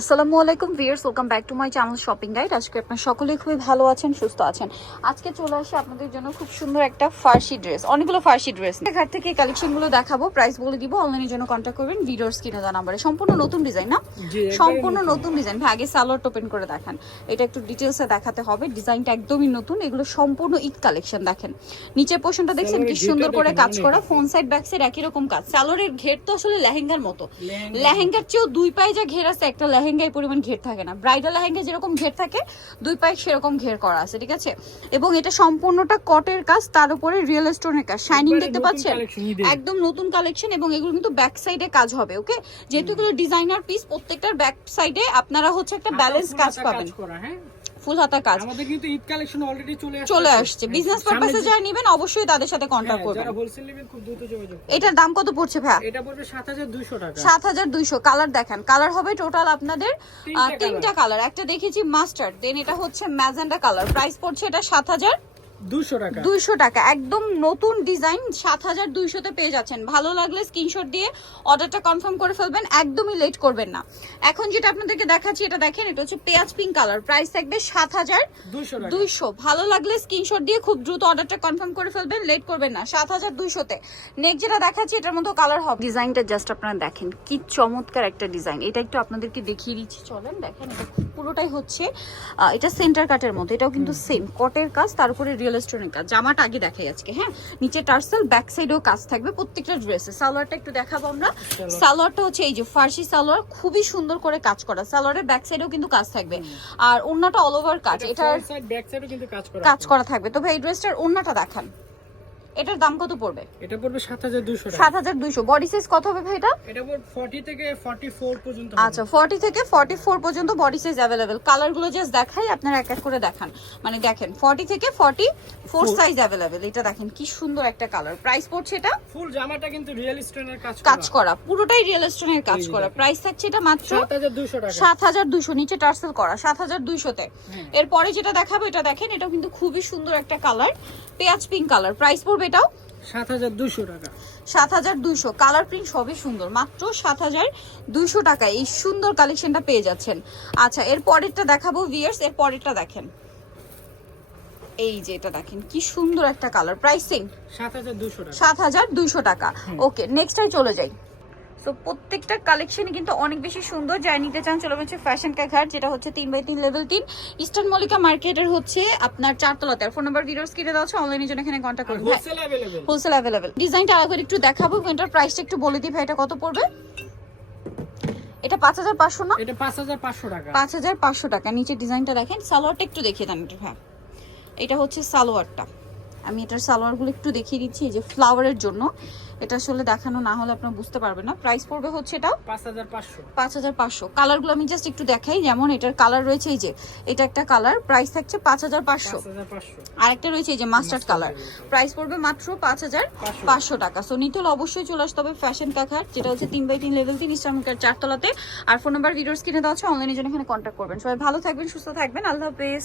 আসসালামু আলাইকুম viewers welcome back to my channel shopping guide. আজকে আপনার সকলে খুবই ভালো আছেন সুস্থ আছেন। আজকে চলে আসি আপনাদের জন্য খুব সুন্দর একটা ফার্সি ড্রেস অনেকগুলো ফার্সি ড্রেস ঘাট থেকে এই কালেকশনগুলো দেখাবো প্রাইস বলে দিব অনলাইনের জন্য কন্ট্যাক্ট করবেন ভিডিওর স্ক্রিনে দেওয়া নাম্বারে। সম্পূর্ণ নতুন ডিজাইন না? সম্পূর্ণ নতুন ডিজাইন ভাই আগে সালোয়ার ওপেন করে দেখান। এটা একটু ডিটেলসে দেখাতে হবে। ডিজাইনটা একদমই নতুন এগুলো সম্পূর্ণ ঈদ কালেকশন দেখেন। নিচের পোর্শনটা দেখছেন কি সুন্দর করে কাজ করা ফোন সাইড ব্যাক সাইড একই রকম কাজ। সালোয়ারের ঘের তো আসলে লেহেঙ্গার মতো। লেহেঙ্গার চেয়েও দুই পায়ে যা ঘের আছে একটা লেহেঙ্গায় পরিমাণ ঘের থাকে না। ব্রাইডাল লেহেঙ্গা যেরকম ঘের থাকে দুই পায়ে সেরকম ঘের করা আছে ঠিক আছে? এবং এটা সম্পূর্ণটা কটের কাজ তার উপরে রিয়েল স্টোনের কাজ। শাইনিং দেখতে পাচ্ছেন? একদম নতুন কালেকশন এবং এগুলো কিন্তু ব্যাক সাইডে কাজ হবে ওকে যেহেতু এগুলো ডিজাইনার পিস প্রত্যেকটার ব্যাক সাইডে আপনারা হচ্ছে একটা ব্যালেন্স কাজ পাবেন? ফুল হাতা কাজ। আমাদের কিন্তু ঈদ কালেকশন অলরেডি চলে আসছে। চলে আসছে। বিজনেস পারপাসে যারা নেবেন অবশ্যই তাদের সাথে কন্ট্যাক্ট হ্যাঁ, করবেন। যারা হোলসেল নেবেন খুব দ্রুত যোগাযোগ এটার দাম কত পড়ছে ভাই এটা পড়বে 7200 টাকা। সাত হাজার দুইশো। কালার দেখেন। কালার হবে টোটাল আপনাদের তিনটা কালার একটা দেখেছি মাস্টার্ড দেন এটা হচ্ছে ম্যাজেন্ডা কালার প্রাইস পড়ছে এটা সাত হাজার 200 টাকা দুইশো টাকা। একদম নতুন ডিজাইন সাত হাজার দুইশোতে পেয়ে যাচ্ছেন। ভালো লাগলে স্ক্রিনশট দিয়ে অর্ডারটা কনফার্ম করে ফেলবেন একদমই লেট করবেন না। এখন যেটা আপনাদেরকে দেখাচ্ছি এটা দেখেন এটা হচ্ছে পেঁয়াজ পিঙ্ক কালার। প্রাইস থাকবে সাত হাজার 200 দুইশো ভালো লাগলে স্ক্রিনশট দিয়ে খুব দ্রুত অর্ডারটা কনফার্ম করে ফেলবেন লেট করবেন না। সাত হাজার দুইশোতে। নেক্সট যেটা দেখাচ্ছি এটার মধ্যে কালার হবে। ডিজাইনটা জাস্ট আপনারা দেখেন কি চমৎকার একটা ডিজাইন। এটা একটু আপনাদেরকে দেখিয়ে দিচ্ছি চলেন দেখেন এটা পুরোটাই হচ্ছে এটা সেন্টার কাটের মতো এটাও কিন্তু সেম কটের কাজ তার উপরে রিয়েল স্টোনের কাজ জামাটা আগে দেখাই আজকে হ্যাঁ? নিচে টার্সেল ব্যাক সাইডেও কাজ থাকবে প্রত্যেকটা ড্রেসে সালোয়ারটা একটু দেখাবো আমরা। সালোয়ারটা হচ্ছে এই যে ফার্সি সালোয়ার খুবই সুন্দর করে কাজ করা। সালোয়ারের ব্যাক সাইডেও কিন্তু কাজ থাকবে। আর ওন্নাটা অল ওভার কাজ। এটা এটার কাজ করা করা থাকবে। তো ভাই এই ড্রেসটার ওন্নাটা দেখান। এটার দাম কত পড়বে? এটা পড়বে 7200 টাকা। সাত হাজার দুইশো। বডি সাইজ কত হবে ভাই এটা? এটা পড়বে 40 থেকে 44 পর্যন্ত আচ্ছা ফর্টি থেকে ফর্টি ফোর পর্যন্ত বডি সাইজ অ্যাভেলেবেল কালারগুলো জাস্ট দেখাই আপনারা এক এক করে দেখান। মানে দেখেন ফর্টি থেকে forty four Four. Size available এটা দেখেন কি সুন্দর একটা কালার প্রাইস পড়ছে এটা? ফুল জামাটা কিন্তু রিয়েল স্টোনের কাজ কাজ করা। পুরোটাই রিয়েল স্টোনের কাজ করা। প্রাইস থাকছে এটা মাত্র 7200 টাকা। সাত হাজার দুশো নিচে টার্সেল করা সাত হাজার দুইশোতে। হ্যাঁ। এরপরে যেটা দেখাবো এটা দেখেন এটাও কিন্তু খুবই সুন্দর একটা কালার পেঁয়াজ পিঙ্ক কালার প্রাইস পড়বে এটাও? 7200 টাকা। সাত হাজার দুইশো। কালার প্রিন্ট সবই সুন্দর। মাত্র সাত হাজার দুইশো টাকায় এই সুন্দর কালেকশনটা পেয়ে যাচ্ছেন। আচ্ছা এর পরেরটা দেখাবো ভিয়ার্স এর পরেরটা দেখেন। এই যে এটা দেখেন কি সুন্দর একটা কালার প্রাইসিং 7200 টাকা। সাত হাজার দুইশো টাকা। ওকে নেক্সট চলে যাই। সো প্রত্যেকটা কালেকশন কিন্তু অনেক বেশি সুন্দর। যাই নিতে চান চলে হচ্ছে ফ্যাশন কাঘাট যেটা হচ্ছে তিন বাই তিন লেভেল তিন। ইস্টার্ন মলিকা মার্কেটের হচ্ছে আপনার চারতলাতে। আর ফোন নাম্বার ভিডিওস কিনে দেওয়া আছে অনলাইনের জন্য এখানে কন্ট্যাক্ট করব হোলসেল অ্যাভেলেবেল ডিজাইনটা আরেকবার একটু দেখাবো এটার প্রাইসটা একটু বলে দিই ভাই এটা কত পড়বে? এটা পাঁচ হাজার পাঁচশো না? এটা পাঁচ হাজার পাঁচশো টাকা। পাঁচ হাজার পাঁচশো টাকা। নিচে ডিজাইনটা দেখেন সালোয়ারটা একটু দেখিয়ে দেন হ্যাঁ। এটা হচ্ছে সালোয়ারটা। আমি এটার সালোয়ারগুলো একটু দেখিয়ে দিচ্ছি এই যে ফ্লাওয়ারের জন্য। এটা আসলে দেখানো না হলে আপনারা বুঝতে পারবেন না। প্রাইস পড়বে হচ্ছে এটা 5500 পাঁচ হাজার পাঁচশো। কালারগুলো আমি জাস্ট একটু দেখাই। যেমন এটার কালার রয়েছে এই যে এটা একটা কালার প্রাইস থাকছে পাঁচ হাজার পাঁচশো। 5500 আর একটা রয়েছে এই যে মাস্টার্ড কালার প্রাইস পড়বে মাত্র পাঁচ হাজার পাঁচশো। টাকা। সো নিতে হলে অবশ্যই চলে আসতে হবে ফ্যাশন কাকার যেটা হচ্ছে তিন বাই তিন লেভেল তিন ইসলামিকার চারতলাতে। আর ফোন নাম্বার ভিডিওস কিনে দেওয়া হচ্ছে অনলাইনের জন্য এখানে কন্ট্যাক্ট করবেন। সবাই ভালো থাকবেন সুস্থ থাকবেন। আল্লাহ হাফেজ।